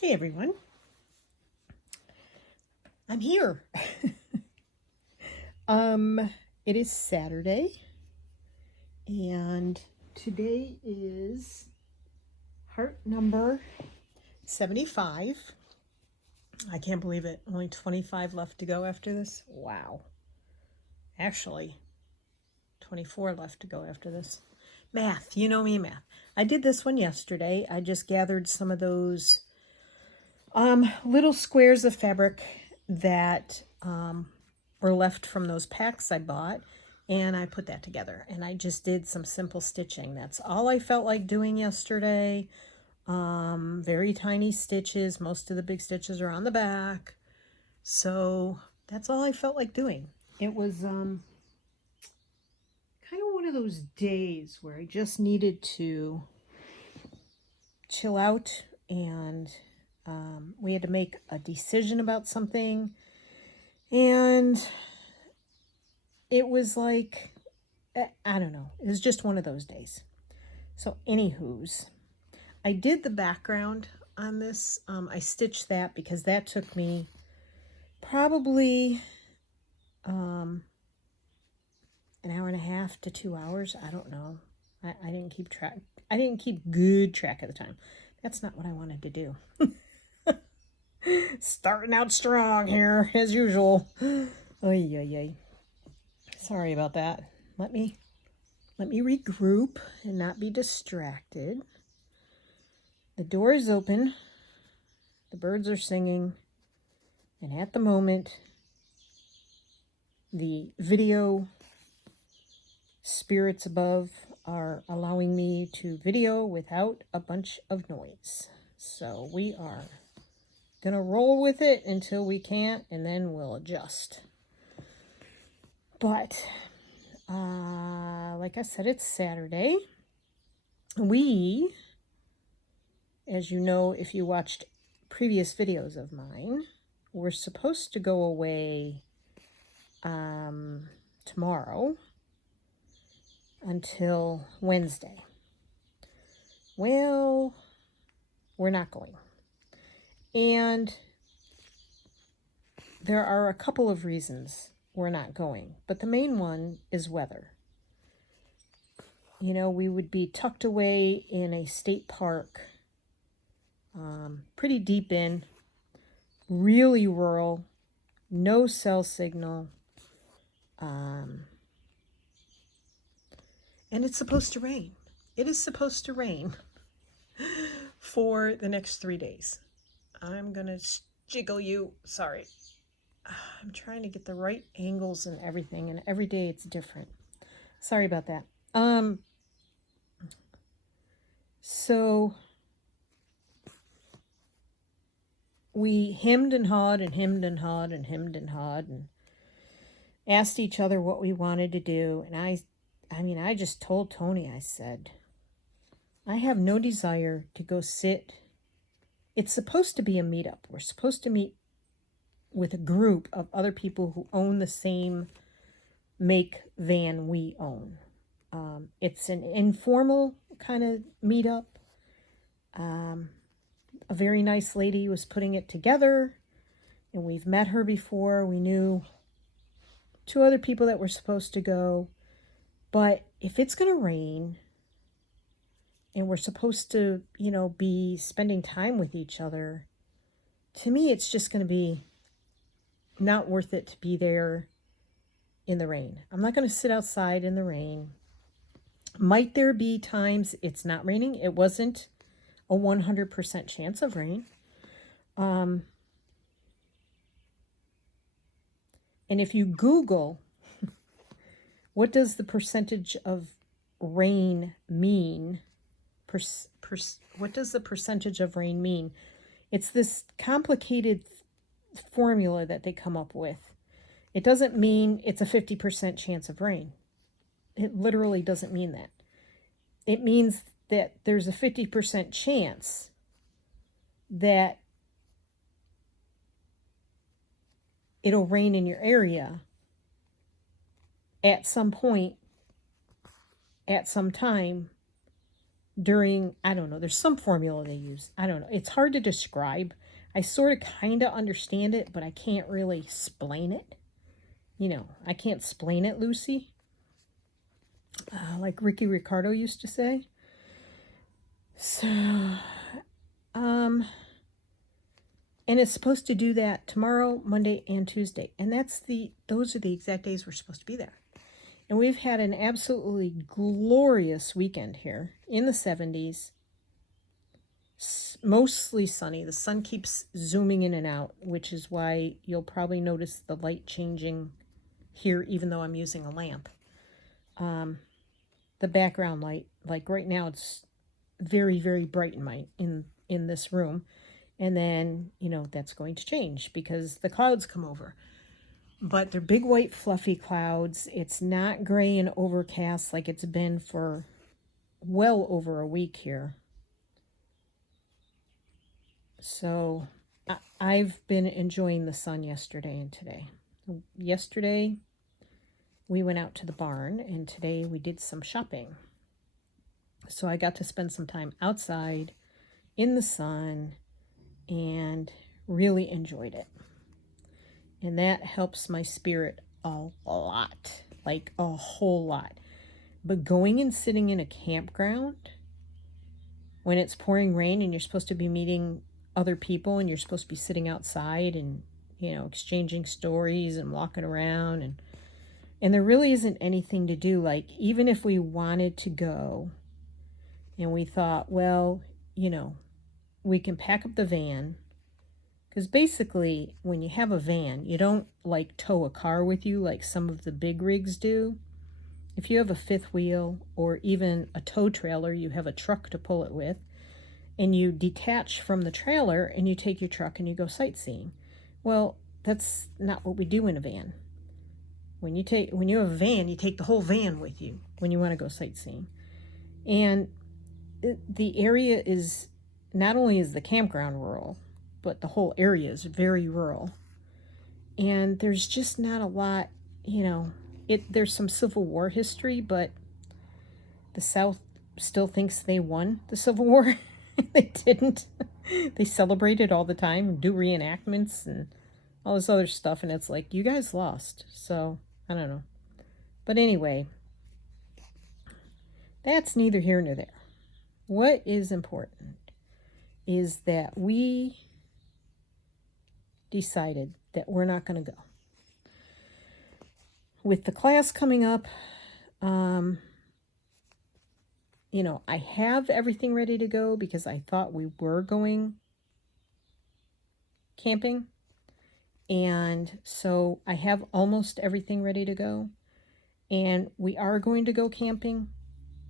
Hey everyone, I'm here. um, it is Saturday, and today is heart number 75. I can't believe it. Only 25 left to go after this. Wow. Actually, 24 left to go after this. Math, you know me, math. I did this one yesterday. I just gathered some of those little squares of fabric that were left from those packs I bought, and I put that together, and I just did some simple stitching. That's all I felt like doing yesterday. Very tiny stitches. Most of the big stitches are on the back, so that's all I felt like doing. It was kind of one of those days where I just needed to chill out, and we had to make a decision about something, and it was like, I don't know, it was just one of those days. So anywho's, I did the background on this. I stitched that because that took me probably an hour and a half to 2 hours. I don't know. I didn't keep track. I didn't keep good track of the time. That's not what I wanted to do. Starting out strong here, as usual. Oy, oy, oy. Sorry about that. Let me regroup and not be distracted. The door is open. The birds are singing. And at the moment, the video spirits above are allowing me to video without a bunch of noise. So we are going to roll with it until we can't, and then we'll adjust. But, like I said, it's Saturday. We, as you know, if you watched previous videos of mine, we're supposed to go away tomorrow until Wednesday. Well, we're not going. And there are a couple of reasons we're not going, but the main one is weather. You know, we would be tucked away in a state park, pretty deep in, really rural, no cell signal, and it's supposed to rain. It is supposed to rain for the next 3 days. I'm gonna jiggle you. Sorry. I'm trying to get the right angles and everything, and every day it's different. Sorry about that. So we hemmed and hawed and hemmed and hawed and hemmed and hawed and asked each other what we wanted to do. And I just told Tony, I said, I have no desire to go sit. It's supposed to be a meetup. We're supposed to meet with a group of other people who own the same make van we own. It's an informal kind of meetup. A very nice lady was putting it together, and we've met her before. We knew 2 other people that were supposed to go. But if it's going to rain and we're supposed to, be spending time with each other, to me, it's just going to be not worth it to be there in the rain. I'm not going to sit outside in the rain. Might there be times it's not raining? It wasn't a 100% chance of rain. And if you Google, what does the percentage of rain mean? What does the percentage of rain mean? It's this complicated formula that they come up with. It doesn't mean it's a 50% chance of rain. It literally doesn't mean that. It means that there's a 50% chance that it'll rain in your area at some point, at some time during, I don't know, there's some formula they use. I don't know. It's hard to describe. I sort of kind of understand it, but I can't really explain it. You know, I can't explain it, Lucy. Like Ricky Ricardo used to say. So, and it's supposed to do that tomorrow, Monday, and Tuesday. And those are the exact days we're supposed to be there. And we've had an absolutely glorious weekend here in the 70s. Mostly sunny. The sun keeps zooming in and out, which is why you'll probably notice the light changing here, even though I'm using a lamp. The background light, like right now, it's very, very bright in this room. And then, you know, that's going to change because the clouds come over. But they're big, white, fluffy clouds. It's not gray and overcast like it's been for well over a week here. So I've been enjoying the sun yesterday and today. Yesterday, we went out to the barn, and today we did some shopping. So I got to spend some time outside in the sun and really enjoyed it. And that helps my spirit a lot, like a whole lot. But going and sitting in a campground when it's pouring rain and you're supposed to be meeting other people and you're supposed to be sitting outside and, you know, exchanging stories and walking around, and there really isn't anything to do. Like, even if we wanted to go and we thought, well, you know, we can pack up the van, because basically when you have a van, you don't like tow a car with you like some of the big rigs do. If you have a fifth wheel or even a tow trailer, you have a truck to pull it with, and you detach from the trailer and you take your truck and you go sightseeing. Well, that's not what we do in a van. When you have a van, you take the whole van with you when you want to go sightseeing. And the area is, not only is the campground rural, but the whole area is very rural. And there's just not a lot, you know, there's some Civil War history, but the South still thinks they won the Civil War. They didn't. They celebrate it all the time and do reenactments and all this other stuff, and it's like, you guys lost. So, I don't know. But anyway, that's neither here nor there. What is important is that we decided that we're not going to go. With the class coming up, you know, I have everything ready to go because I thought we were going camping. And so I have almost everything ready to go. And we are going to go camping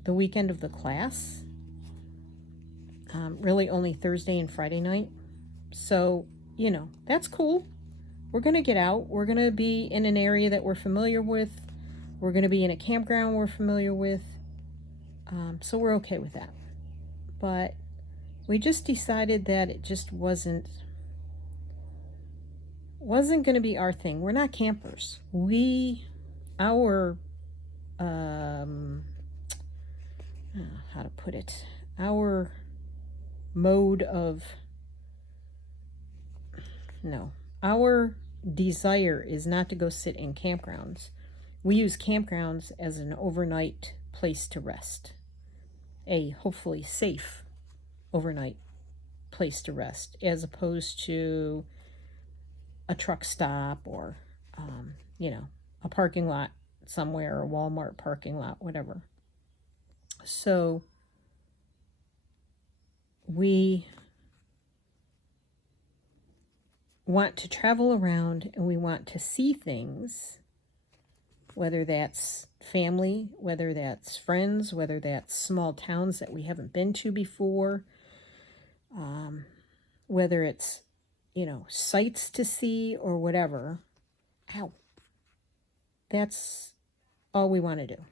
the weekend of the class. Really only Thursday and Friday night. So, you know, that's cool. We're going to get out. We're going to be in an area that we're familiar with. We're going to be in a campground we're familiar with. So we're okay with that. But we just decided that it just wasn't going to be our thing. We're not campers. Our how to put it, our mode of, no, our desire is not to go sit in campgrounds. We use campgrounds as an overnight place to rest, a hopefully safe overnight place to rest, as opposed to a truck stop or, you know, a parking lot somewhere, a Walmart parking lot, whatever. So we want to travel around and we want to see things, whether that's family, whether that's friends, whether that's small towns that we haven't been to before, whether it's, you know, sights to see or whatever. Ow. That's all we want to do.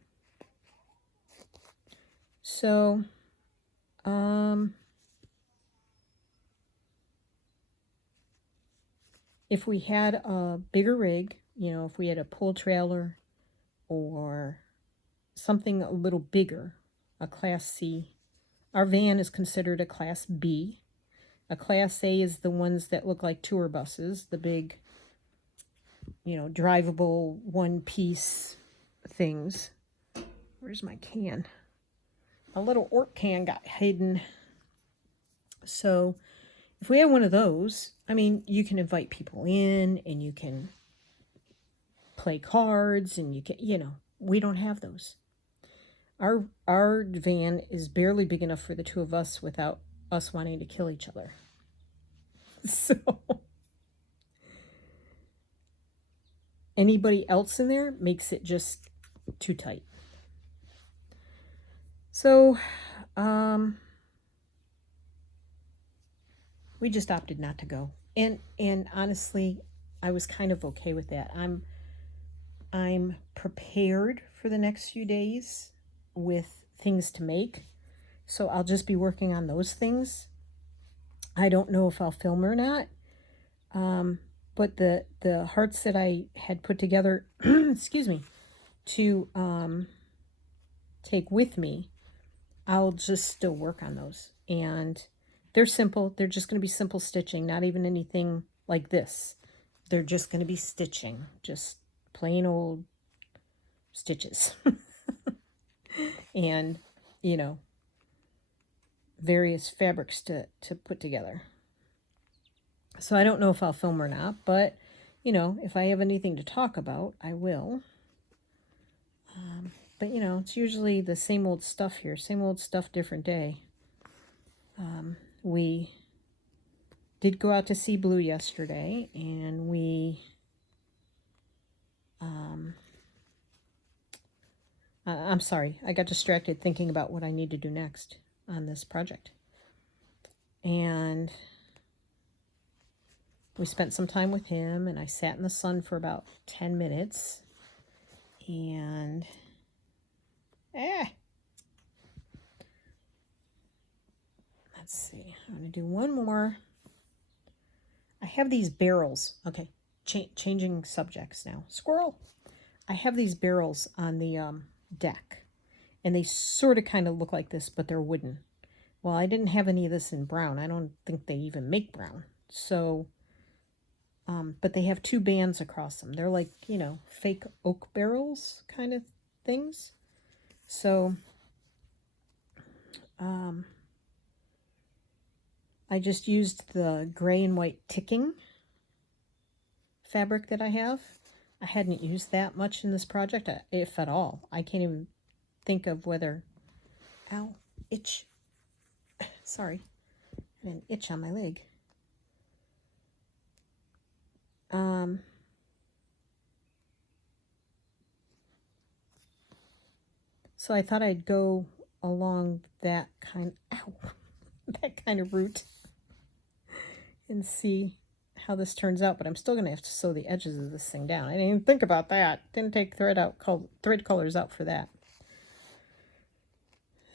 So, if we had a bigger rig, you know, if we had a pull trailer or something a little bigger, a Class C, Our van is considered a Class B. A Class A is the ones that look like tour buses, the big, drivable one-piece things. Where's my can? A little Orc can got hidden. So if we had one of those, I mean, you can invite people in and you can play cards and you can, we don't have those. Our van is barely big enough for the two of us without us wanting to kill each other. So anybody else in there makes it just too tight. So we just opted not to go. And honestly, I was kind of okay with that. I'm prepared for the next few days with things to make. So I'll just be working on those things. I don't know if I'll film or not. But the hearts that I had put together, excuse me, to take with me, I'll just still work on those. And they're simple. They're just going to be simple stitching, not even anything like this. They're just going to be stitching, just plain old stitches. And, various fabrics to put together. So I don't know if I'll film or not, but, if I have anything to talk about, I will. But, it's usually the same old stuff here. Same old stuff, different day. We did go out to see Blue yesterday, and we... I'm sorry, I got distracted thinking about what I need to do next on this project. And we spent some time with him, and I sat in the sun for about 10 minutes. And let's see, I'm going to do one more. I have these barrels. Okay, changing subjects now. Squirrel. I have these barrels on the deck, and they sort of kind of look like this, but they're wooden. Well, I didn't have any of this in brown. I don't think they even make brown. So, but they have two bands across them. They're like, fake oak barrels kind of things. So, I just used the gray and white ticking fabric that I have. I hadn't used that much in this project, if at all. I can't even think of whether... Ow, itch. Sorry. I had an itch on my leg. So I thought I'd go along that kind... Ow! That kind of route. And see how this turns out, but I'm still going to have to sew the edges of this thing down. I didn't even think about that. Didn't take thread colors out for that.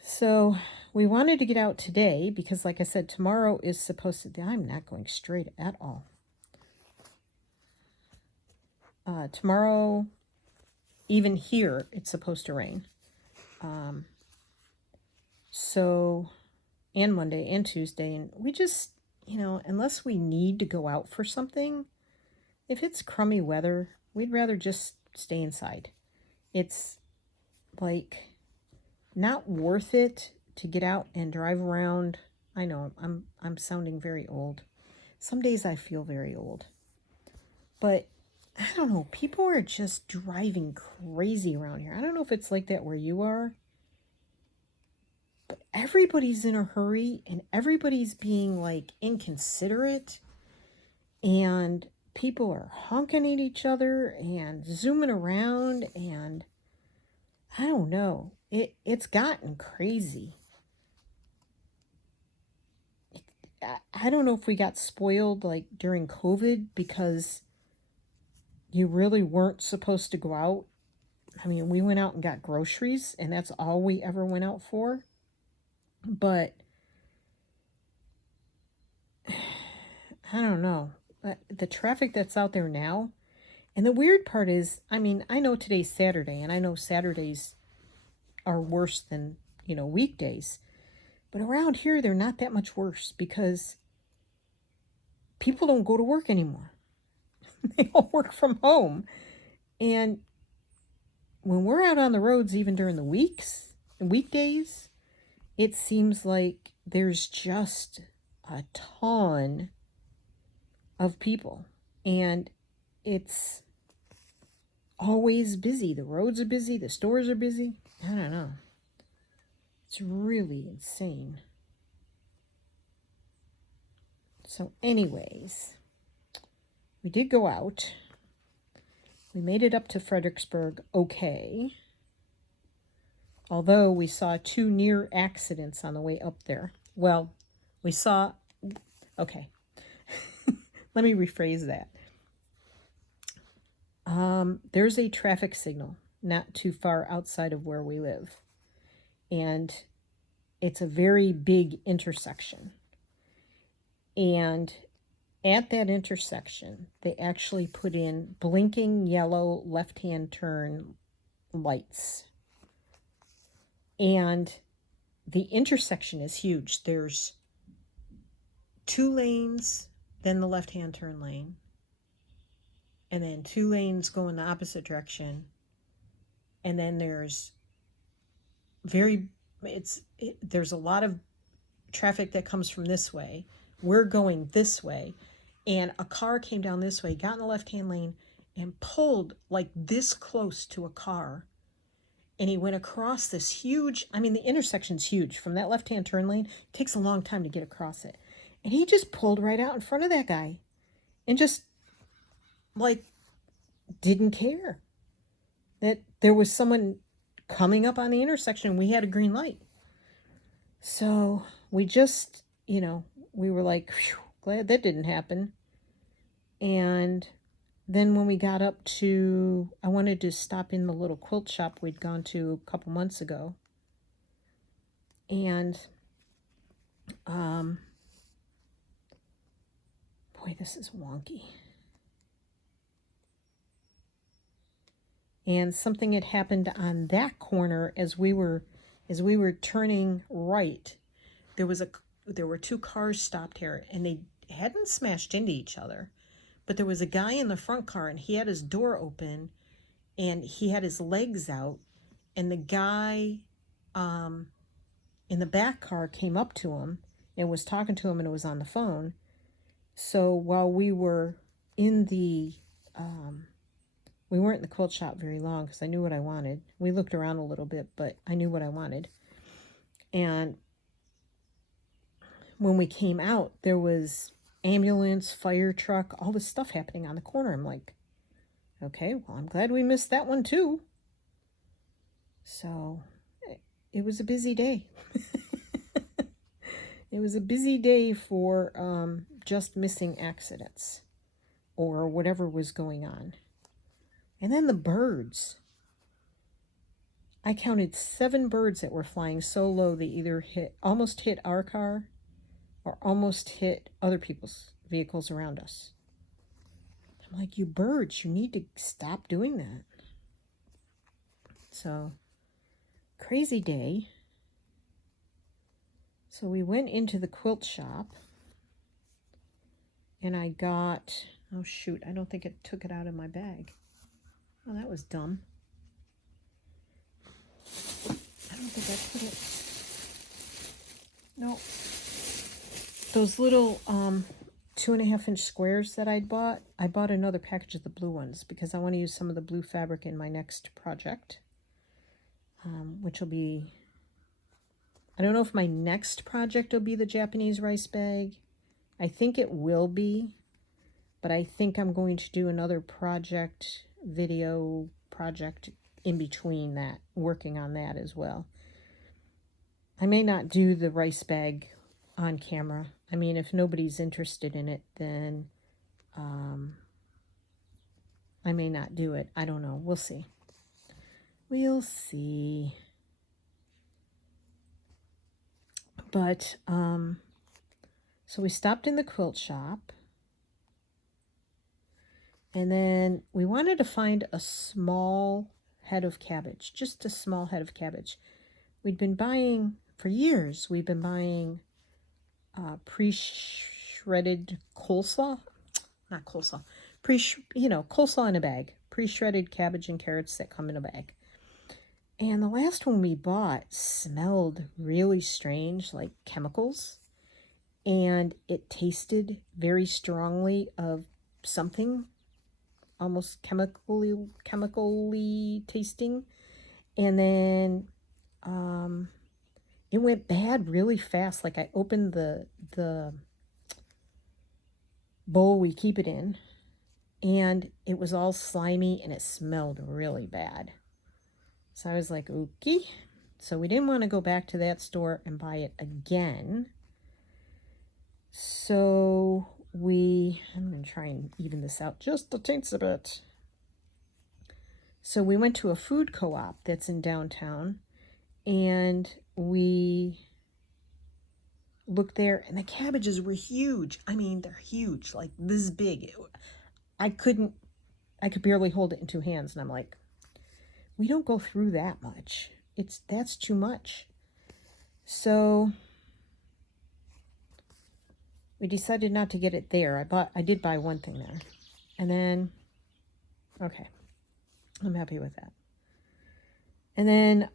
So we wanted to get out today because, like I said, tomorrow is supposed to... I'm not going straight at all. Tomorrow, even here, it's supposed to rain. So, and Monday and Tuesday, and we just... unless we need to go out for something, if it's crummy weather, we'd rather just stay inside. It's like not worth it to get out and drive around. I know I'm sounding very old. Some days I feel very old. But I don't know, people are just driving crazy around here. I don't know if it's like that where you are. But everybody's in a hurry and everybody's being like inconsiderate, and people are honking at each other and zooming around, and I don't know, it's gotten crazy. I don't know if we got spoiled like during COVID because you really weren't supposed to go out. I mean, we went out and got groceries, and that's all we ever went out for. But I don't know. The traffic that's out there now, and the weird part is, I mean, I know today's Saturday, and I know Saturdays are worse than, weekdays. But around here, they're not that much worse because people don't go to work anymore. They all work from home. And when we're out on the roads, even during the weekdays, it seems like there's just a ton of people. And it's always busy. The roads are busy. The stores are busy. I don't know. It's really insane. So anyways, we did go out. We made it up to Fredericksburg okay. Although we saw 2 near accidents on the way up there. Well, we saw... Okay. Let me rephrase that. There's a traffic signal not too far outside of where we live. And it's a very big intersection. And at that intersection, they actually put in blinking yellow left-hand turn lights. And the intersection is huge. There's 2 lanes, then the left-hand turn lane, and then 2 lanes go in the opposite direction, and then there's there's a lot of traffic that comes from this way. We're going this way, and a car came down this way, got in the left-hand lane, and pulled like this close to a car. And he went across this huge, I mean, the intersection's huge. From that left-hand turn lane, it takes a long time to get across it. And he just pulled right out in front of that guy and just, like, didn't care that there was someone coming up on the intersection and we had a green light. So we just, we were like, phew, glad that didn't happen. And then when we got up to, I wanted to stop in the little quilt shop we'd gone to a couple months ago. And, boy, this is wonky. And something had happened on that corner as we were turning right. There were 2 cars stopped here, and they hadn't smashed into each other. But there was a guy in the front car, and he had his door open, and he had his legs out, and the guy in the back car came up to him and was talking to him, and it was on the phone. So while we were in the, we weren't in the quilt shop very long because I knew what I wanted. We looked around a little bit, but I knew what I wanted. And when we came out, there was ambulance, fire truck, all this stuff happening on the corner. I'm like, okay, well, I'm glad we missed that one too. So it was a busy day. It was a busy day for just missing accidents or whatever was going on. And then the birds. I counted 7 birds that were flying so low they either almost hit our car or almost hit other people's vehicles around us. I'm like, you birds, you need to stop doing that. So, crazy day. So we went into the quilt shop, and I got, oh shoot, I don't think it took it out of my bag. Oh, that was dumb. I don't think I put it. No. Those little 2.5-inch squares that I bought another package of the blue ones because I want to use some of the blue fabric in my next project, which will be, I don't know if my next project will be the Japanese rice bag. I think it will be, but I think I'm going to do another video project in between that, working on that as well. I may not do the rice bag on camera. I mean, if nobody's interested in it, then I may not do it. I don't know. We'll see. We'll see. But, so we stopped in the quilt shop. And then we wanted to find a small head of cabbage. Just a small head of cabbage. We'd been buying for years, we've been buying pre-shredded coleslaw. Not coleslaw. Coleslaw in a bag. Pre-shredded cabbage and carrots that come in a bag. And the last one we bought smelled really strange, like chemicals. And it tasted very strongly of something, almost chemically tasting. And then it went bad really fast. Like I opened the bowl we keep it in, and it was all slimy and it smelled really bad. So I was like, okay. So we didn't want to go back to that store and buy it again. So I'm going to try and even this out just a teensy bit. So we went to a food co-op that's in downtown, and we looked there, and the cabbages were huge. I mean, they're huge, like this big. I could barely hold it in two hands, and I'm like, we don't go through that much. That's too much. So we decided not to get it there. I did buy one thing there. And then, okay, I'm happy with that. And then,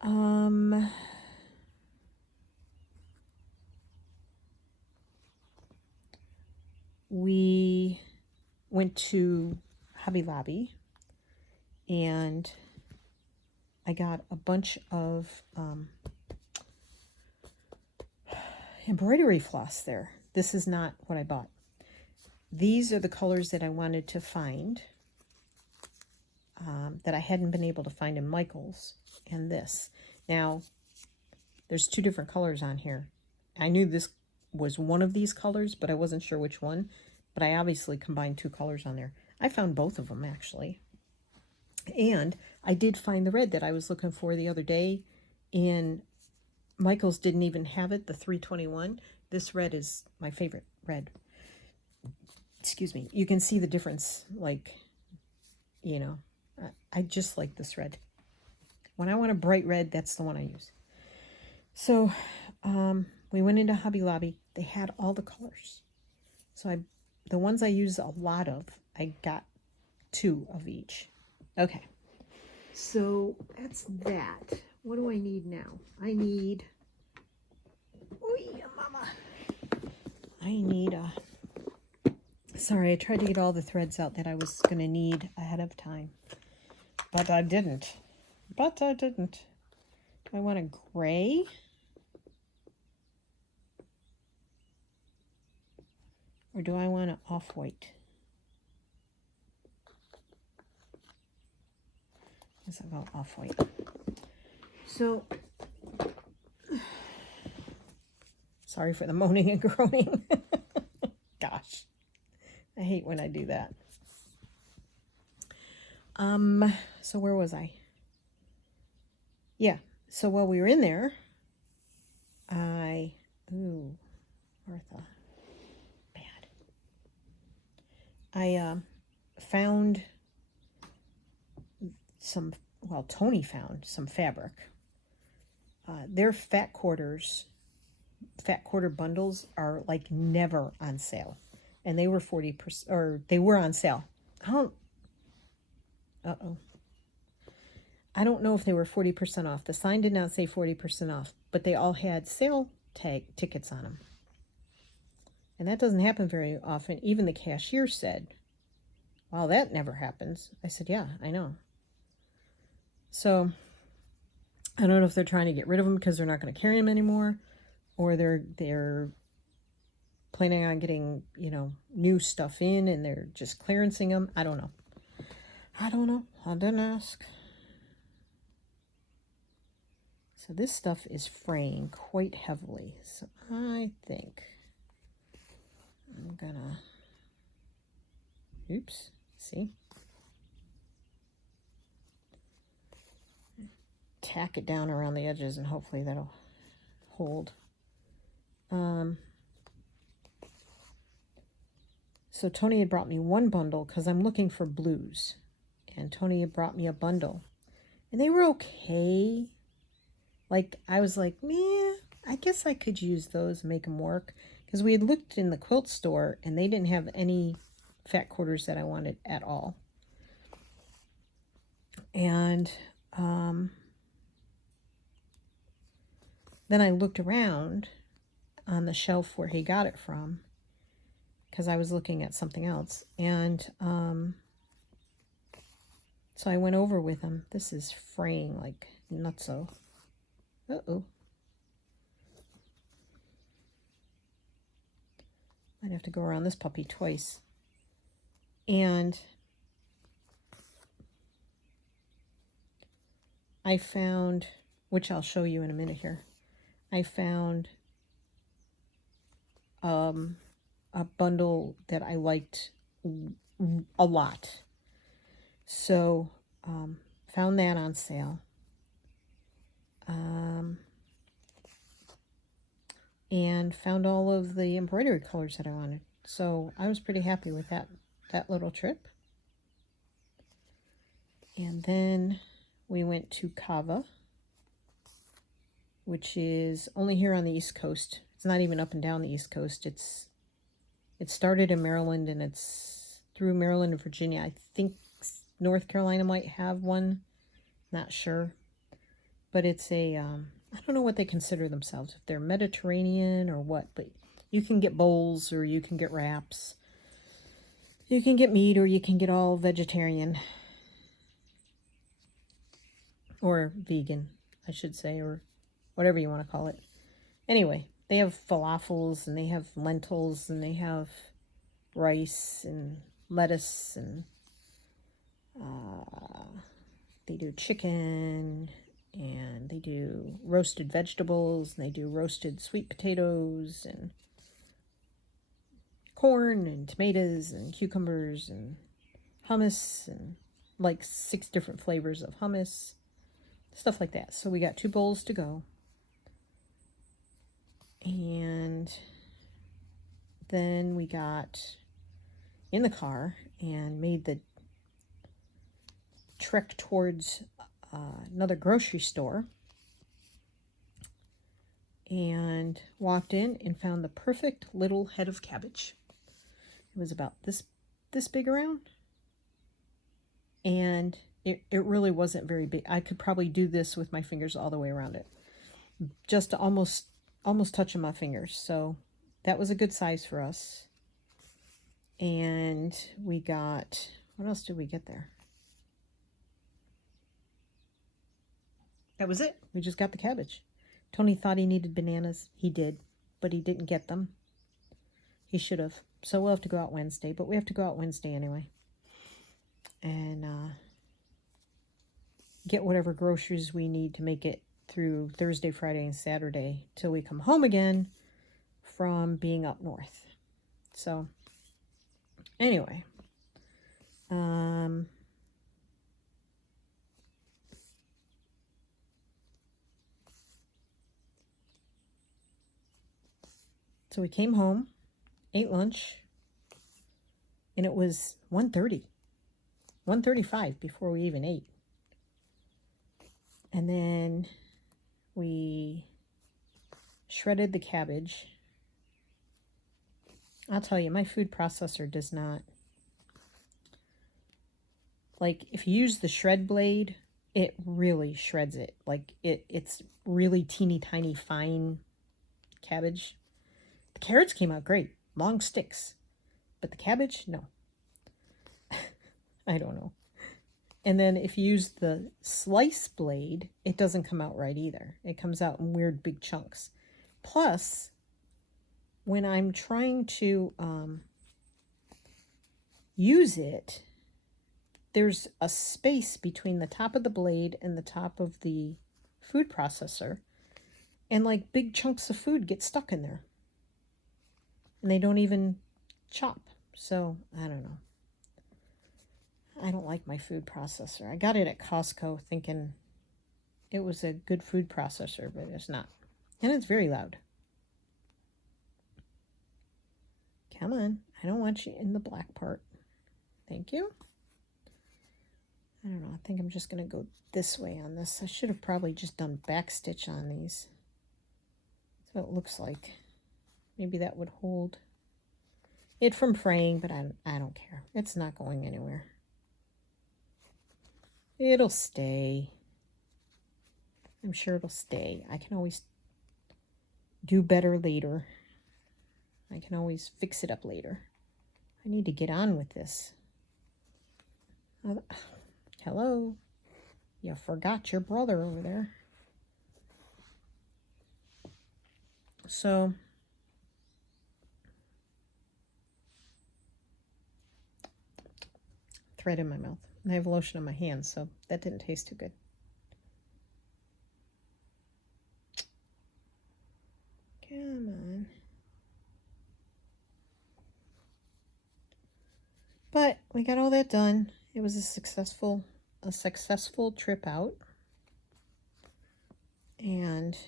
we went to Hobby Lobby, and I got a bunch of embroidery floss there. This is not what I bought. These are the colors that I wanted to find, that I hadn't been able to find in Michael's, and this. Now, there's two different colors on here. I knew this was one of these colors, but I wasn't sure which one. But I obviously combined two colors on there. I found both of them, actually. And I did find the red that I was looking for the other day, and Michael's didn't even have it, the 321. This red is my favorite red. Excuse me. You can see the difference, like, I just like this red. When I want a bright red, that's the one I use. So we went into Hobby Lobby. They had all the colors. So the ones I use a lot of, I got 2 of each. Okay. So that's that. What do I need now? I need... Oh, yeah, mama. I need Sorry, I tried to get all the threads out that I was going to need ahead of time. But I didn't. Do I want a gray? Or do I want an off-white? I guess I'll go off-white. So, sorry for the moaning and groaning. Gosh, I hate when I do that. So where was I? Yeah, so while we were in there, Martha, bad. I found some, Tony found some fabric. Their fat quarter bundles are like never on sale. And they were 40%, or they were on sale. I don't know if they were 40% off. The sign did not say 40% off, but they all had sale tickets on them. And that doesn't happen very often. Even the cashier said, wow, that never happens. I said, yeah, I know. So I don't know if they're trying to get rid of them because they're not going to carry them anymore, or they're planning on getting, new stuff in and they're just clearancing them. I don't know. I didn't ask. So this stuff is fraying quite heavily. So I think I'm gonna, see? Tack it down around the edges and hopefully that'll hold. So Tony had brought me one bundle because I'm looking for blues. And Tony had brought me a bundle. And they were okay. Like, I was like, meh, I guess I could use those, make them work. Because we had looked in the quilt store and they didn't have any fat quarters that I wanted at all. And then I looked around on the shelf where he got it from, because I was looking at something else. And so I went over with him. This is fraying like nutso. Uh-oh. I'd have to go around this puppy twice. And I found, which I'll show you in a minute here, I found a bundle that I liked a lot. So found that on sale. And found all of the embroidery colors that I wanted. So I was pretty happy with that little trip. And then we went to Cava, which is only here on the East Coast. It's not even up and down the East Coast. It started in Maryland and it's through Maryland and Virginia. I think North Carolina might have one. Not sure. But it's a, I don't know what they consider themselves, if they're Mediterranean or what, but you can get bowls or you can get wraps. You can get meat or you can get all vegetarian. Or vegan, I should say, or whatever you want to call it. Anyway, they have falafels and they have lentils and they have rice and lettuce and they do chicken and they do roasted vegetables and they do roasted sweet potatoes and corn and tomatoes and cucumbers and hummus and like 6 different flavors of hummus, stuff like that. So we got 2 bowls to go. And then we got in the car and made the trek towards another grocery store and walked in and found the perfect little head of cabbage. It was about this big around, and it really wasn't very big. I could probably do this with my fingers all the way around it, just almost touching my fingers. So that was a good size for us. And we got, what else did we get there? That was it. We just got the cabbage. Tony thought he needed bananas. He did, but he didn't get them. He should have. So we'll have to go out Wednesday, but we have to go out Wednesday anyway. And get whatever groceries we need to make it through Thursday, Friday, and Saturday till we come home again from being up north. So anyway, so we came home, ate lunch, and it was 1:35 before we even ate. And then we shredded the cabbage. I'll tell you, my food processor does not, like, if you use the shred blade, it really shreds it. Like, it's really teeny tiny fine cabbage. The carrots came out great, long sticks, but the cabbage, no. I don't know. And then if you use the slice blade, it doesn't come out right either. It comes out in weird big chunks. Plus, when I'm trying to use it, there's a space between the top of the blade and the top of the food processor. And like big chunks of food get stuck in there. And they don't even chop. So, I don't know. I don't like my food processor. I got it at Costco thinking it was a good food processor, but it's not. And it's very loud. Come on. I don't want you in the black part. Thank you. I don't know. I think I'm just going to go this way on this. I should have probably just done back stitch on these. what it looks like. Maybe that would hold it from fraying, but I don't care. It's not going anywhere. It'll stay. I'm sure it'll stay. I can always do better later. I can always fix it up later. I need to get on with this. Hello. You forgot your brother over there. So, thread in my mouth. And I have lotion on my hands, so that didn't taste too good. Come on. But we got all that done. It was a successful trip out. And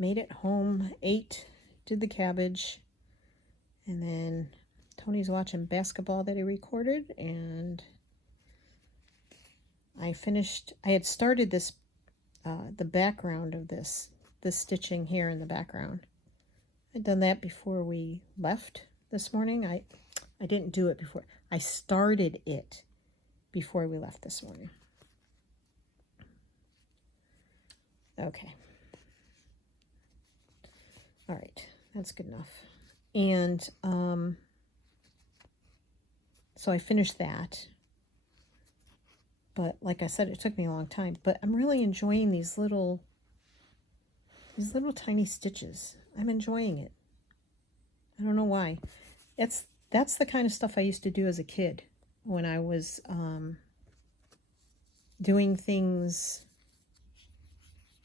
made it home, ate, did the cabbage, and then Tony's watching basketball that he recorded, and I had started this, the background of this stitching here in the background. I'd done that before we left this morning. I didn't do it before. I started it before we left this morning. Okay. All right, that's good enough. And so I finished that. But like I said, it took me a long time. But I'm really enjoying these little tiny stitches. I'm enjoying it. I don't know why. That's the kind of stuff I used to do as a kid when I was doing things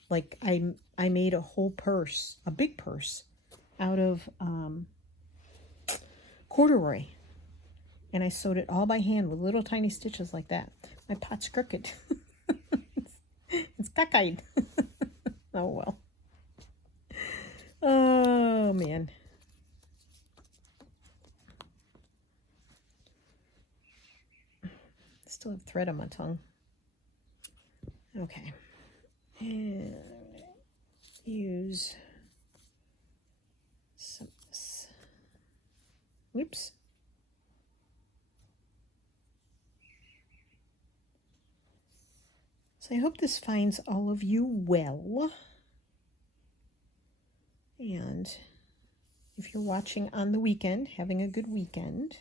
like I made a whole purse, a big purse, out of corduroy. And I sewed it all by hand with little tiny stitches like that. My pot's crooked. It's cockeyed. Oh, well. Oh, man. Still have thread on my tongue. Okay. And use some of this. Oops. So I hope this finds all of you well. And if you're watching on the weekend, having a good weekend.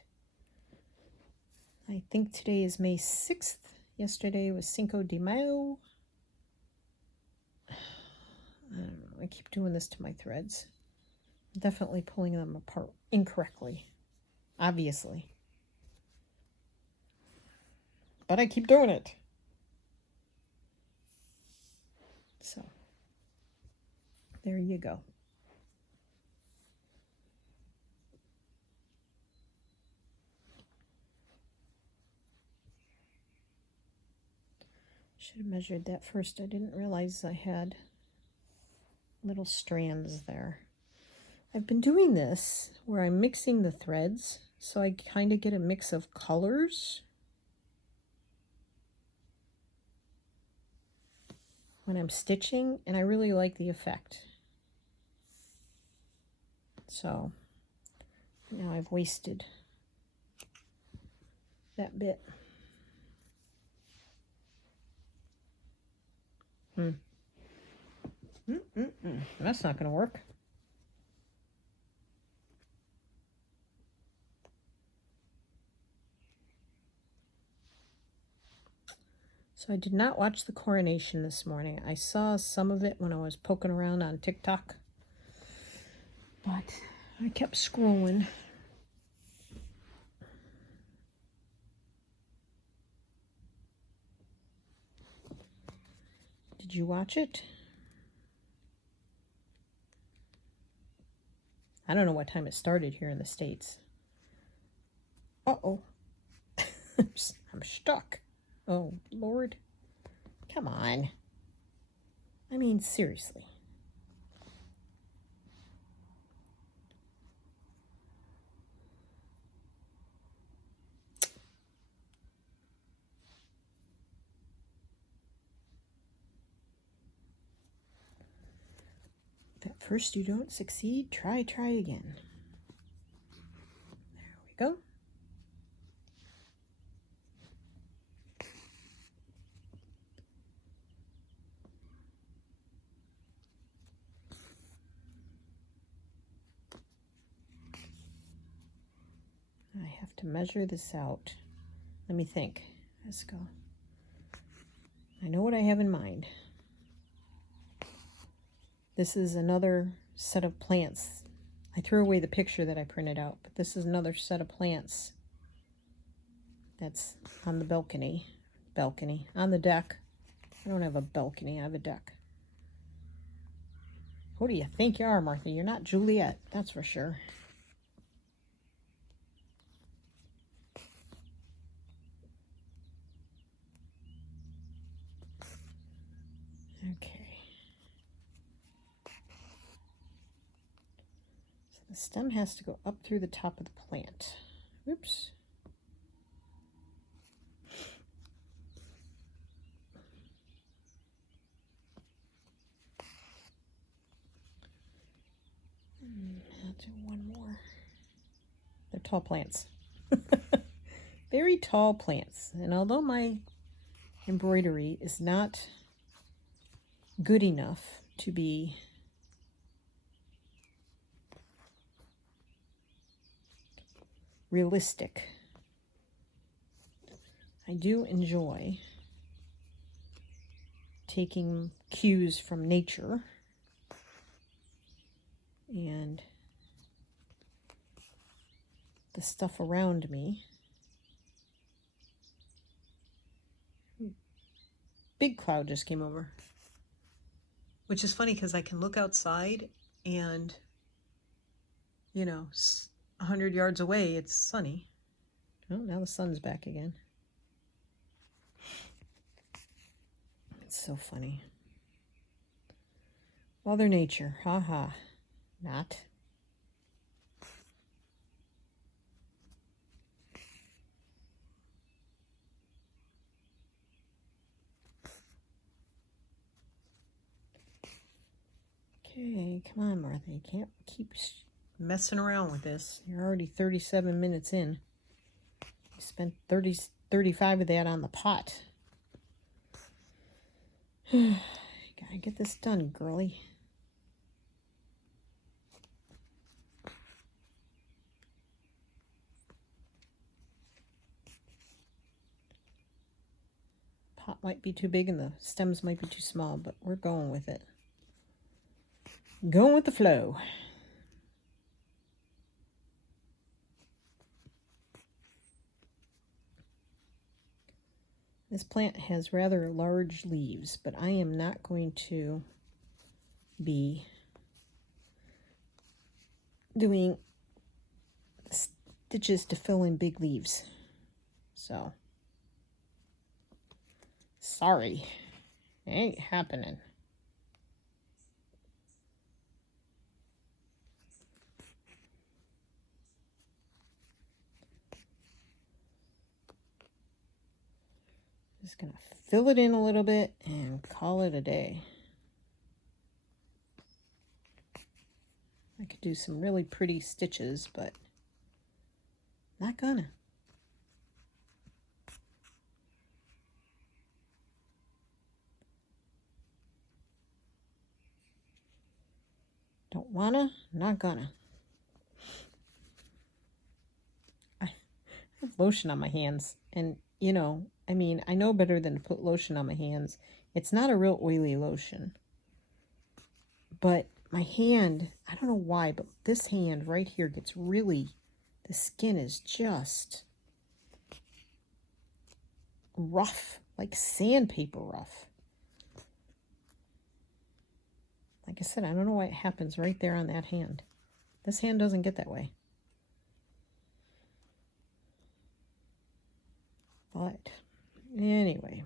I think today is May 6th. Yesterday was Cinco de Mayo. I don't know. I keep doing this to my threads. I'm definitely pulling them apart incorrectly. Obviously. But I keep doing it. So, there you go. Should have measured that first. I didn't realize I had little strands there. I've been doing this where I'm mixing the threads, so I kind of get a mix of colors when I'm stitching, and I really like the effect. So now I've wasted that bit. That's not going to work. So I did not watch the coronation this morning. I saw some of it when I was poking around on TikTok, but I kept scrolling. Did you watch it? I don't know what time it started here in the States. Uh-oh. I'm stuck. Oh, Lord. Come on. I mean, seriously. If at first you don't succeed, try again. There we go. I have to measure this out. Let me think. Let's go. I know what I have in mind. This is another set of plants. I threw away the picture that I printed out, but this is another set of plants that's on the balcony, on the deck. I don't have a balcony, I have a deck. Who do you think you are, Martha? You're not Juliet, that's for sure. Okay. So the stem has to go up through the top of the plant. Oops. I'll do one more. They're tall plants. Very tall plants. And although my embroidery is not good enough to be realistic, I do enjoy taking cues from nature and the stuff around me. Big cloud just came over. Which is funny because I can look outside and, you know, 100 yards away, it's sunny. Oh, now the sun's back again. It's so funny. Mother Nature, haha. Not. Okay, come on, Martha. You can't keep messing around with this. You're already 37 minutes in. You spent 35 of that on the pot. Gotta get this done, girly. Pot might be too big and the stems might be too small, but we're going with it. Going with the flow. This plant has rather large leaves, but I am not going to be doing stitches to fill in big leaves. So, sorry, it ain't happening. Just gonna fill it in a little bit and call it a day. I could do some really pretty stitches, but not gonna. Don't wanna, not gonna. I have lotion on my hands, and you know, I mean, I know better than to put lotion on my hands. It's not a real oily lotion. But my hand, I don't know why, but this hand right here gets really, the skin is just rough, like sandpaper rough. Like I said, I don't know why it happens right there on that hand. This hand doesn't get that way. But anyway,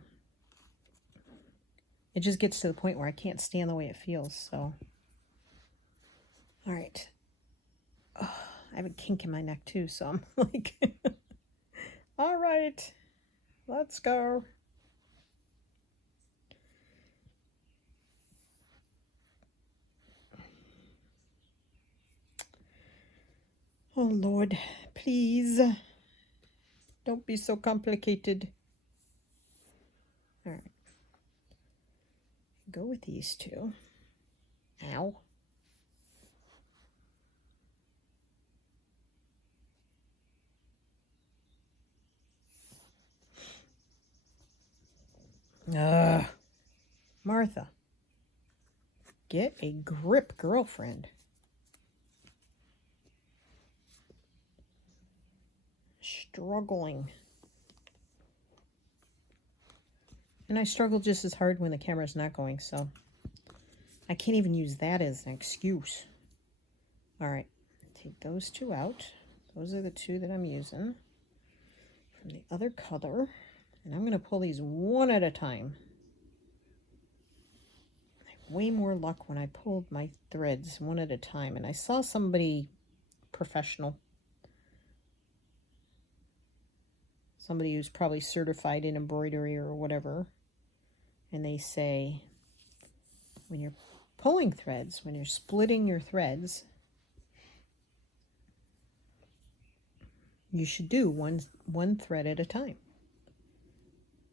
it just gets to the point where I can't stand the way it feels, so. All right. Oh, I have a kink in my neck too, so I'm like, all right, let's go. Oh, Lord, please. Don't be so complicated. All right. Go with these two. Ow. Martha. Get a grip, girlfriend. Struggling. And I struggle just as hard when the camera's not going, so I can't even use that as an excuse. All right, take those two out. Those are the two that I'm using from the other color. And I'm going to pull these one at a time. I have way more luck when I pulled my threads one at a time. And I saw somebody professional, somebody who's probably certified in embroidery or whatever, and they say when you're pulling threads, when you're splitting your threads, you should do one thread at a time.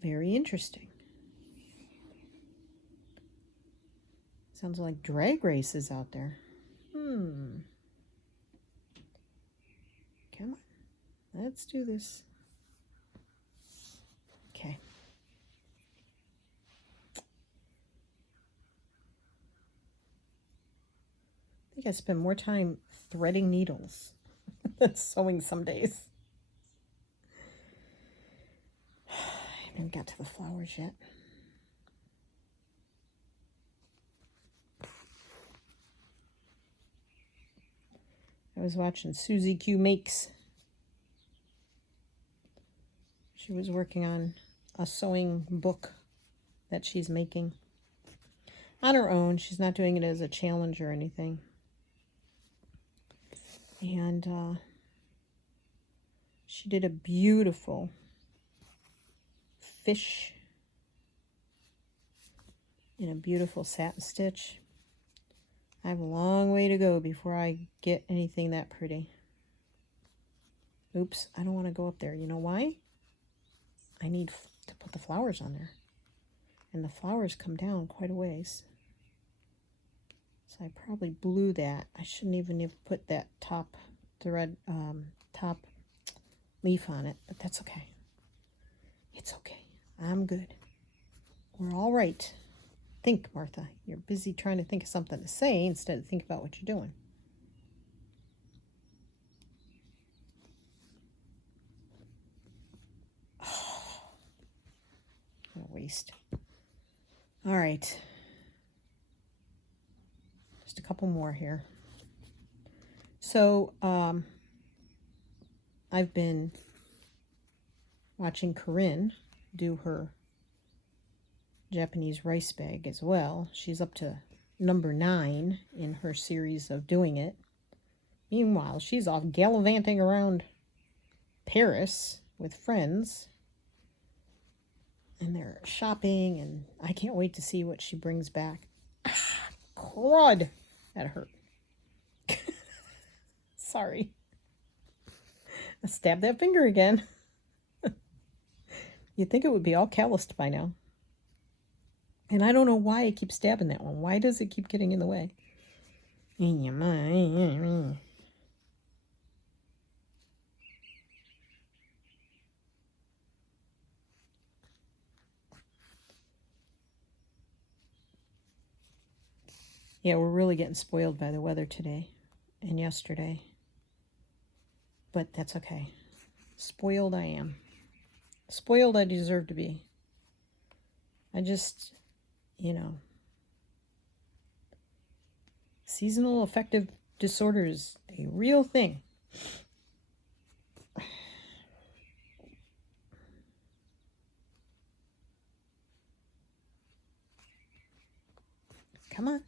Very interesting. Sounds like drag races out there. Come on, let's do this. Okay. I think I spend more time threading needles than sewing some days. I haven't got to the flowers yet. I was watching Susie Q Makes. She was working on a sewing book that she's making on her own. She's not doing it as a challenge or anything. And she did a beautiful fish in a beautiful satin stitch. I have a long way to go before I get anything that pretty. Oops, I don't want to go up there. You know why? I need to put the flowers on there. And the flowers come down quite a ways. So I probably blew that. I shouldn't even have put that top thread, top leaf on it, but that's okay. It's okay. I'm good. We're all right. Think, Martha. You're busy trying to think of something to say instead of think about what you're doing. Oh, what a waste. All right. Just a couple more here. So, I've been watching Corinne do her Japanese rice bag as well. She's up to number 9 in her series of doing it. Meanwhile, she's off gallivanting around Paris with friends. And they're shopping, and I can't wait to see what she brings back. Ah, crud! That hurt. Sorry. I stabbed that finger again. You'd think it would be all calloused by now. And I don't know why I keep stabbing that one. Why does it keep getting in the way? Yeah, we're really getting spoiled by the weather today and yesterday. But that's okay. Spoiled I am. Spoiled I deserve to be. I just, seasonal affective disorder is a real thing. Come on.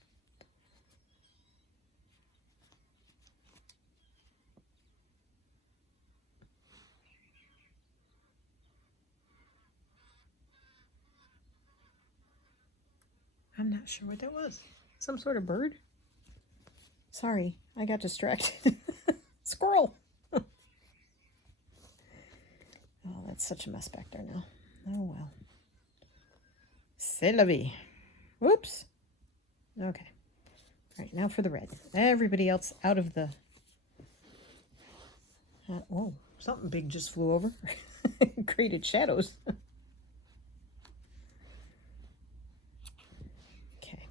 I'm not sure what that was. Some sort of bird? Sorry, I got distracted. Squirrel. That's such a mess back there now. Oh well. C'est la vie. Whoops. Okay. All right, now for the red. Everybody else out of the... whoa, something big just flew over. Created shadows. Okay.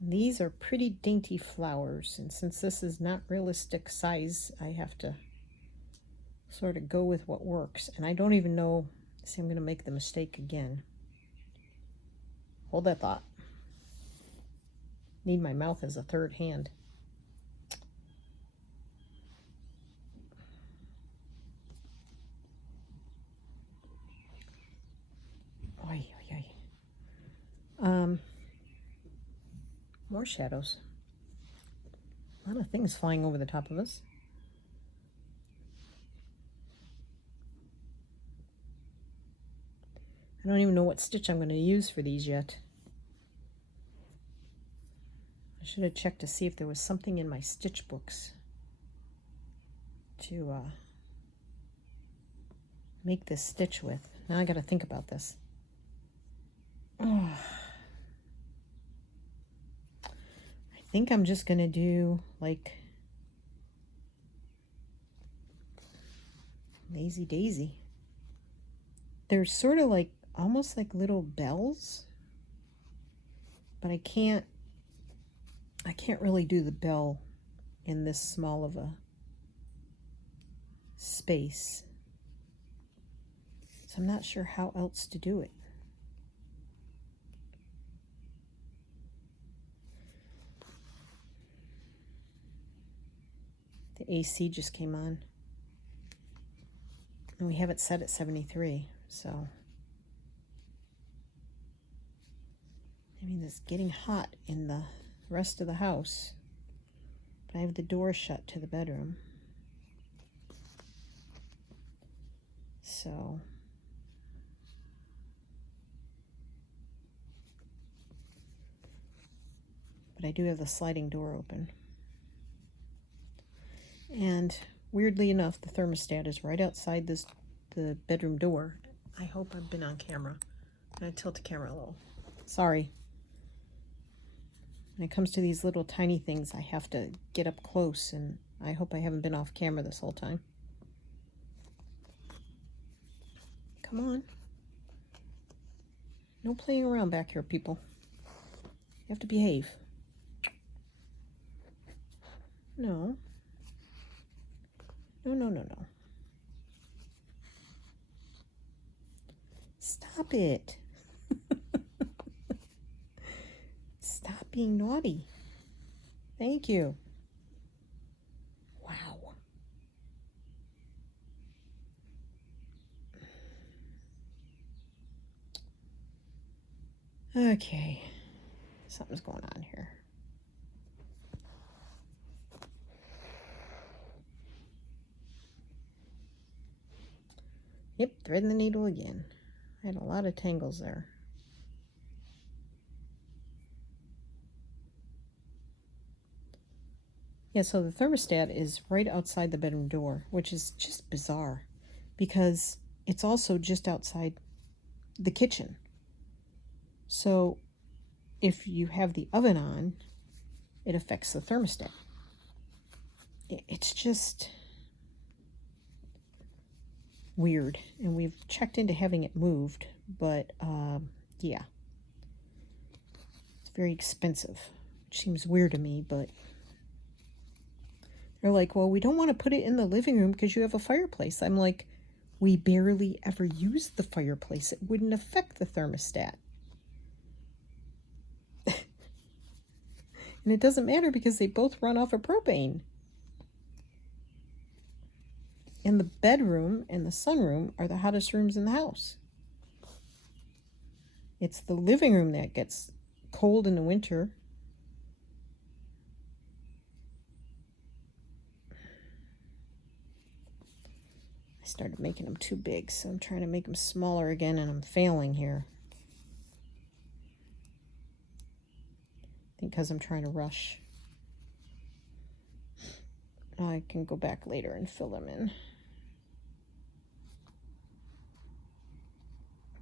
These are pretty dainty flowers, and since this is not realistic size, I have to sort of go with what works. And I don't even know... See, I'm going to make the mistake again. Hold that thought. Need my mouth as a third hand. Oy, oy, oy. More shadows. A lot of things flying over the top of us. I don't even know what stitch I'm going to use for these yet. I should have checked to see if there was something in my stitch books to make this stitch with. Now I got to think about this. Oh. I think I'm just going to do like Lazy Daisy. They're sort of like almost like little bells, but I can't really do the bell in this small of a space. So I'm not sure how else to do it. The AC just came on. And we have it set at 73, so I mean, it's getting hot in the rest of the house, but I have the door shut to the bedroom. So but I do have the sliding door open. And weirdly enough, the thermostat is right outside the bedroom door. I hope I've been on camera. I'm going to tilt the camera a little. Sorry. When it comes to these little tiny things, I have to get up close, and I hope I haven't been off camera this whole time. Come on. No playing around back here, people. You have to behave. No. No, no, no, no. Stop it. Stop being naughty. Thank you. Wow. Okay. Something's going on here. Yep, threading the needle again. I had a lot of tangles there. Yeah, so the thermostat is right outside the bedroom door, which is just bizarre because it's also just outside the kitchen. So if you have the oven on, it affects the thermostat. It's just weird, and we've checked into having it moved, but yeah, it's very expensive, which seems weird to me, but they're like, well, we don't want to put it in the living room because you have a fireplace. I'm like, we barely ever use the fireplace. It wouldn't affect the thermostat. And it doesn't matter because they both run off of propane. And the bedroom and the sunroom are the hottest rooms in the house. It's the living room that gets cold in the winter. I started making them too big, so I'm trying to make them smaller again, and I'm failing here. I think because I'm trying to rush. I can go back later and fill them in.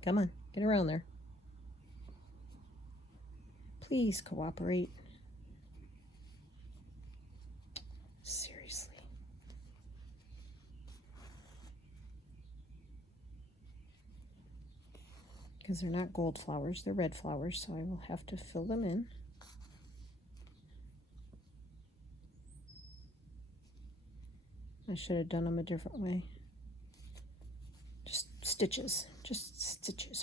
Come on, get around there. Please cooperate. Seriously. Because they're not gold flowers, they're red flowers, so I will have to fill them in. I should have done them a different way. Just stitches,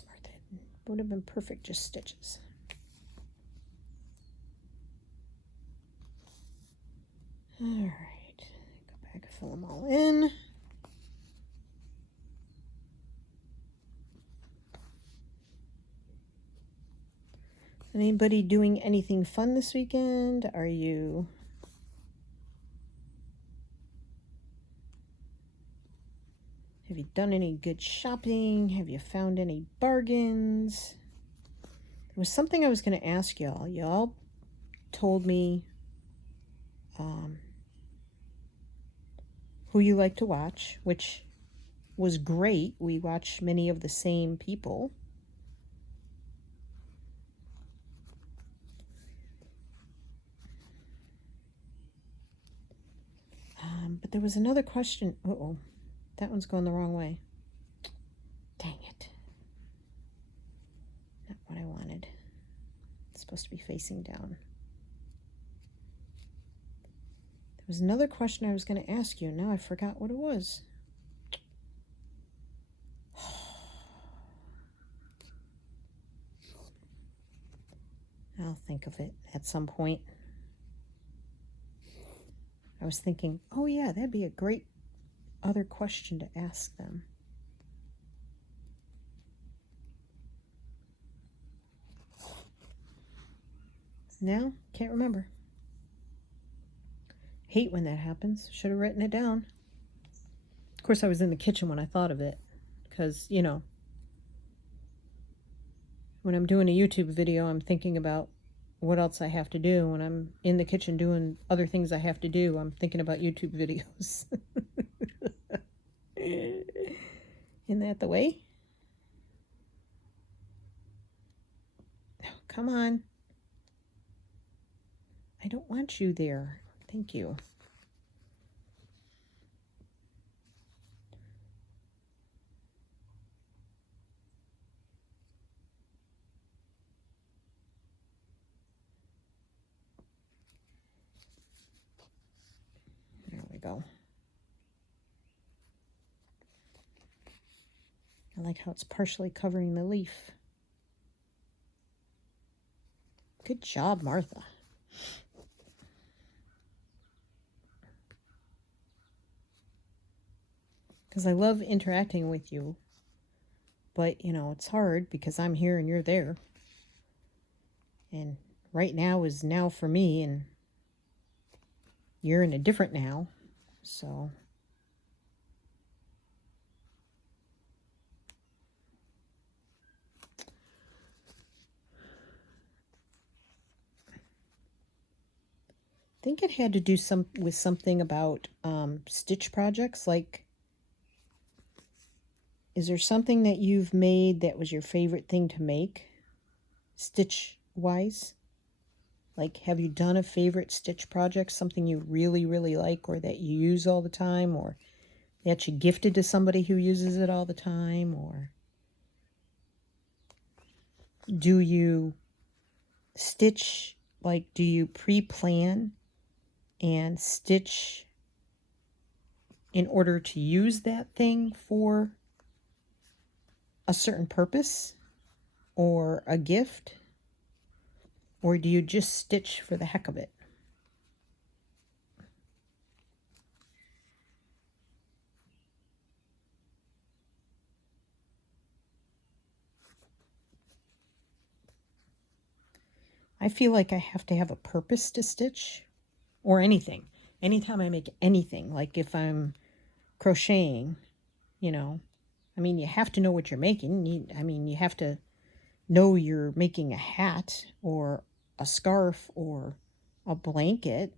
Martha. It would have been perfect, just stitches. All right, go back, fill them all in. Anybody doing anything fun this weekend? Have you done any good shopping? Have you found any bargains? There was something I was going to ask y'all. Y'all told me who you like to watch, which was great. We watch many of the same people. But there was another question. Uh-oh, that one's going the wrong way. Dang it. Not what I wanted. It's supposed to be facing down. There was another question I was going to ask you. Now I forgot what it was. I'll think of it at some point. I was thinking, oh yeah, that'd be a great other question to ask them. Now, can't remember. Hate when that happens. Should have written it down. Of course, I was in the kitchen when I thought of it. Because, you know, when I'm doing a YouTube video, I'm thinking about what else I have to do. When I'm in the kitchen doing other things I have to do, I'm thinking about YouTube videos. Isn't that the way? Oh, come on. I don't want you there. Thank you. There we go. I like how it's partially covering the leaf. Good job, Martha. Because I love interacting with you. But, you know, it's hard because I'm here and you're there. And right now is now for me, and you're in a different now. So I think it had to do with something about stitch projects. Like, is there something that you've made that was your favorite thing to make, stitch-wise? Like, have you done a favorite stitch project, something you really, really like, or that you use all the time, or that you gifted to somebody who uses it all the time? Or do you stitch, like, do you pre-plan and stitch in order to use that thing for a certain purpose or a gift? Or do you just stitch for the heck of it? I feel like I have to have a purpose to stitch, or anything. Anytime I make anything, like if I'm crocheting, you know, I mean, you have to know what you're making. You have to know you're making a hat or a scarf or a blanket.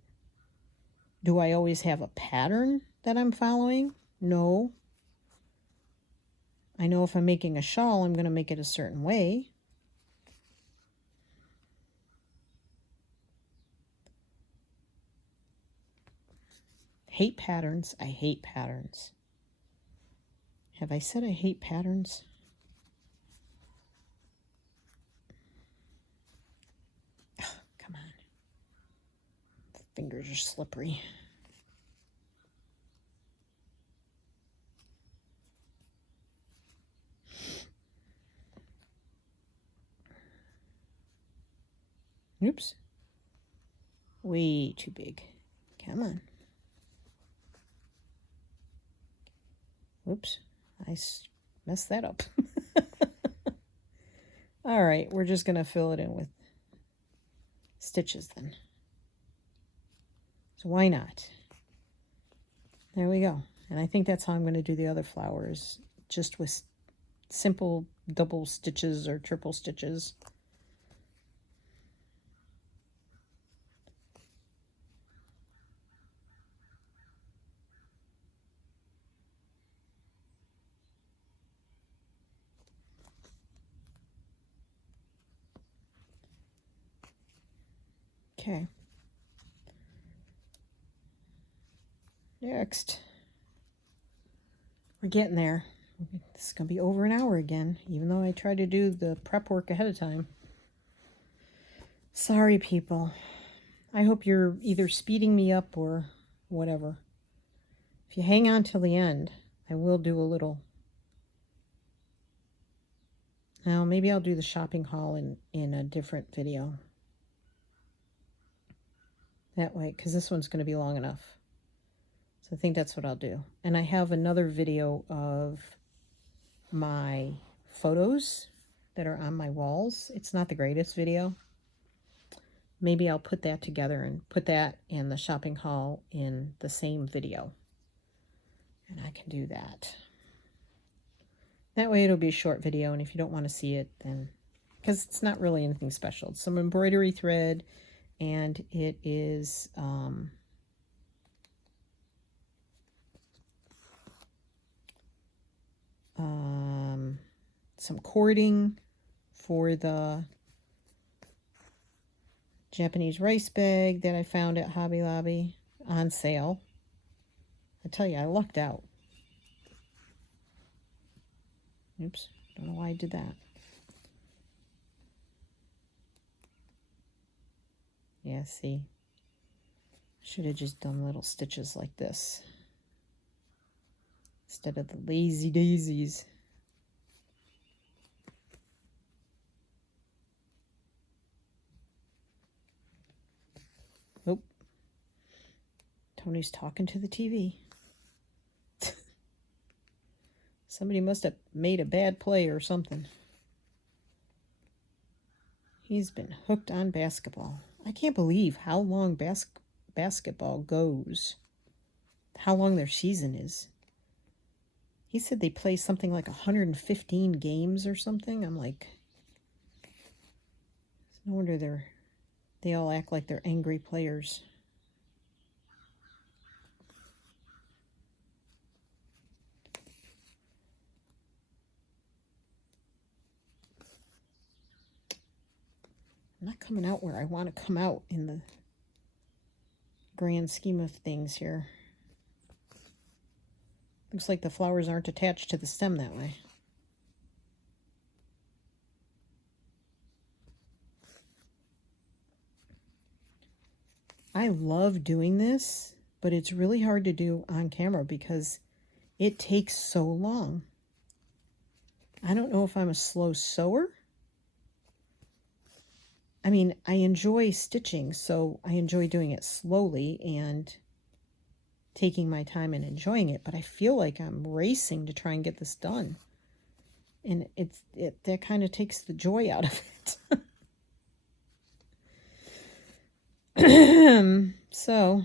Do I always have a pattern that I'm following? No. I know if I'm making a shawl, I'm going to make it a certain way. Hate patterns. I hate patterns. Have I said I hate patterns? Ugh, come on. Fingers are slippery. Oops. Way too big. Come on. Oops. I messed that up. All right, we're just going to fill it in with stitches then. So why not? There we go. And I think that's how I'm going to do the other flowers, just with simple double stitches or triple stitches. Okay. Next. We're getting there. This is going to be over an hour again, even though I try to do the prep work ahead of time. Sorry, people. I hope you're either speeding me up or whatever. If you hang on till the end, I will do a little. Now, maybe I'll do the shopping haul in a different video. That way, because this one's going to be long enough. So I think that's what I'll do. And I have another video of my photos that are on my walls. It's not the greatest video. Maybe I'll put that together and put that and the shopping haul in the same video. And I can do that. That way it'll be a short video, and if you don't want to see it, then... because it's not really anything special. It's some embroidery thread, and it is... some cording for the Japanese rice bag that I found at Hobby Lobby on sale. I tell you, I lucked out. Oops, don't know why I did that. Yeah, see, should have just done little stitches like this instead of the lazy daisies. Oh, Tony's talking to the TV. Somebody must have made a bad play or something. He's been hooked on basketball. I can't believe how long basketball goes. How long their season is. He said they play something like 115 games or something. I'm like, no wonder they all act like they're angry players. I'm not coming out where I want to come out in the grand scheme of things here. Looks like the flowers aren't attached to the stem that way. I love doing this, but it's really hard to do on camera because it takes so long. I don't know if I'm a slow sewer. I mean, I enjoy stitching, so I enjoy doing it slowly and taking my time and enjoying it, but I feel like I'm racing to try and get this done. And that kind of takes the joy out of it. So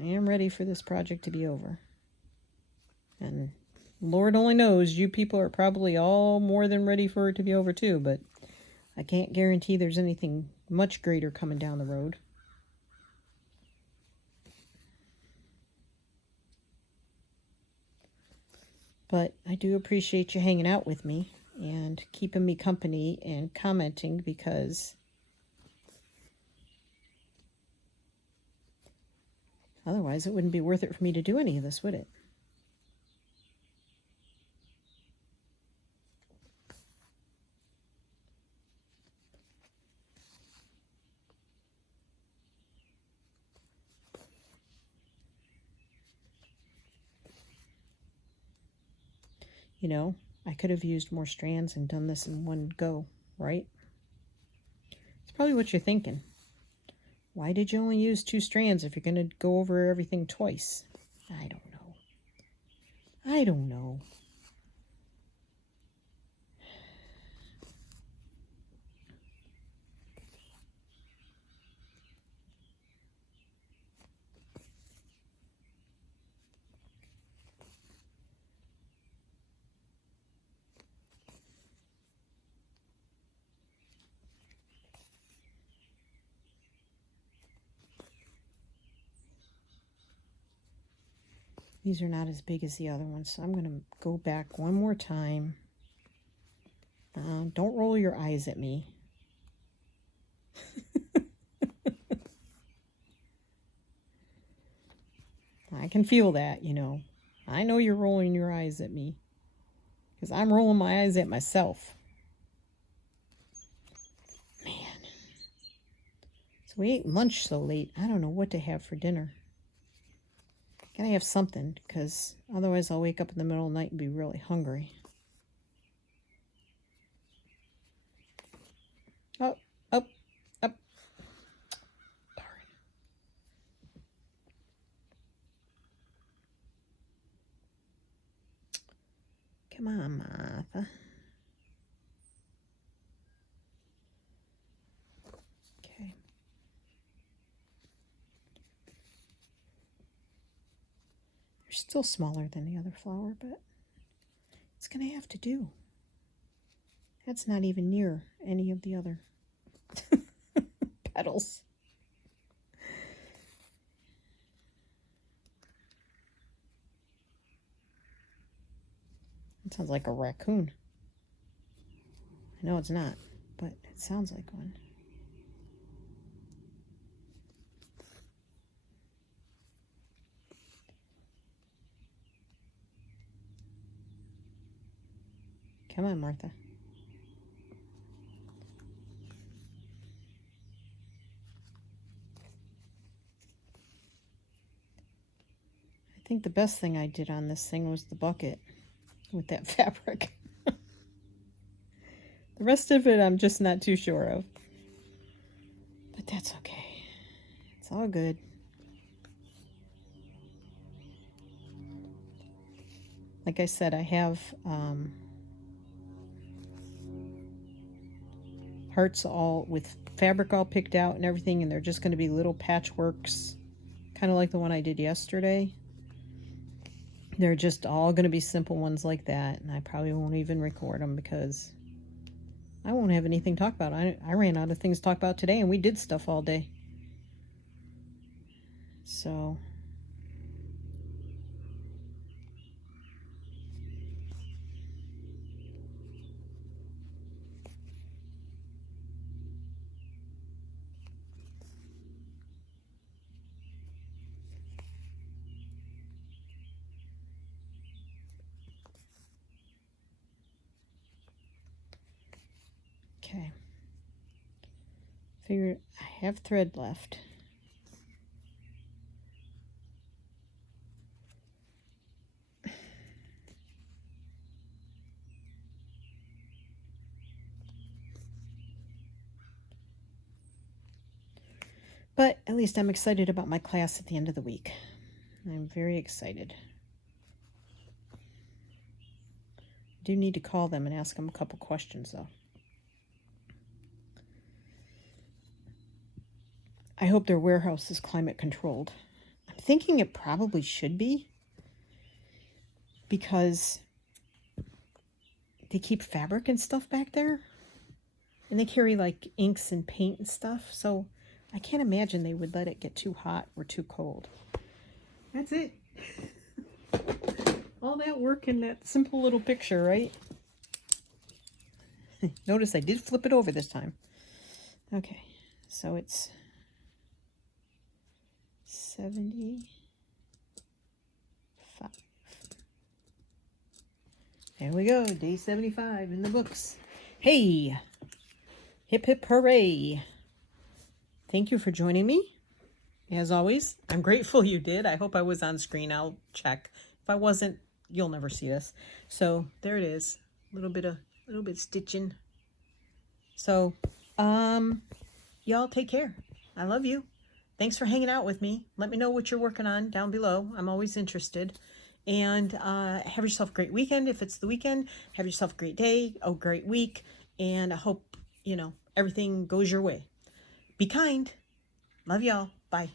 I am ready for this project to be over. And Lord only knows you people are probably all more than ready for it to be over too, but I can't guarantee there's anything much greater coming down the road. But I do appreciate you hanging out with me and keeping me company and commenting, because otherwise it wouldn't be worth it for me to do any of this, would it? You know, I could have used more strands and done this in one go, right? It's probably what you're thinking. Why did you only use 2 strands if you're going to go over everything twice? I don't know. I don't know. These are not as big as the other ones, so I'm going to go back one more time. Don't roll your eyes at me. I can feel that, you know. I know you're rolling your eyes at me, because I'm rolling my eyes at myself. Man. So we ate lunch so late. I don't know what to have for dinner. Gotta have something, because otherwise I'll wake up in the middle of the night and be really hungry. Oh, up, up. Darn. Come on, Martha. Okay. They're still smaller than the other flower, but it's going to have to do. That's not even near any of the other petals. It sounds like a raccoon. I know it's not, but it sounds like one. Come on, Martha. I think the best thing I did on this thing was the bucket with that fabric. The rest of it I'm just not too sure of. But that's okay. It's all good. Like I said, I have hearts all with fabric all picked out and everything, and they're just going to be little patchworks, kind of like the one I did yesterday. They're just all going to be simple ones like that, and I probably won't even record them because I won't have anything to talk about. I ran out of things to talk about today, and we did stuff all day. So okay. Figure I have thread left. But at least I'm excited about my class at the end of the week. I'm very excited. I do need to call them and ask them a couple questions, though. I hope their warehouse is climate controlled. I'm thinking it probably should be, because they keep fabric and stuff back there, and they carry like inks and paint and stuff, so I can't imagine they would let it get too hot or too cold. That's it. all that work in that simple little picture, right? Notice I did flip it over this time. Okay, so it's 75. There we go, day 75 in the books. Hey, hip hip hooray. Thank you for joining me. As always, I'm grateful you did. I hope I was on screen. I'll check. If I wasn't, you'll never see this. So there it is. A little bit stitching. So, y'all take care. I love you. Thanks for hanging out with me. Let me know what you're working on down below. I'm always interested. And have yourself a great weekend. If it's the weekend, have yourself a great day, a great week. And I hope, everything goes your way. Be kind. Love y'all. Bye.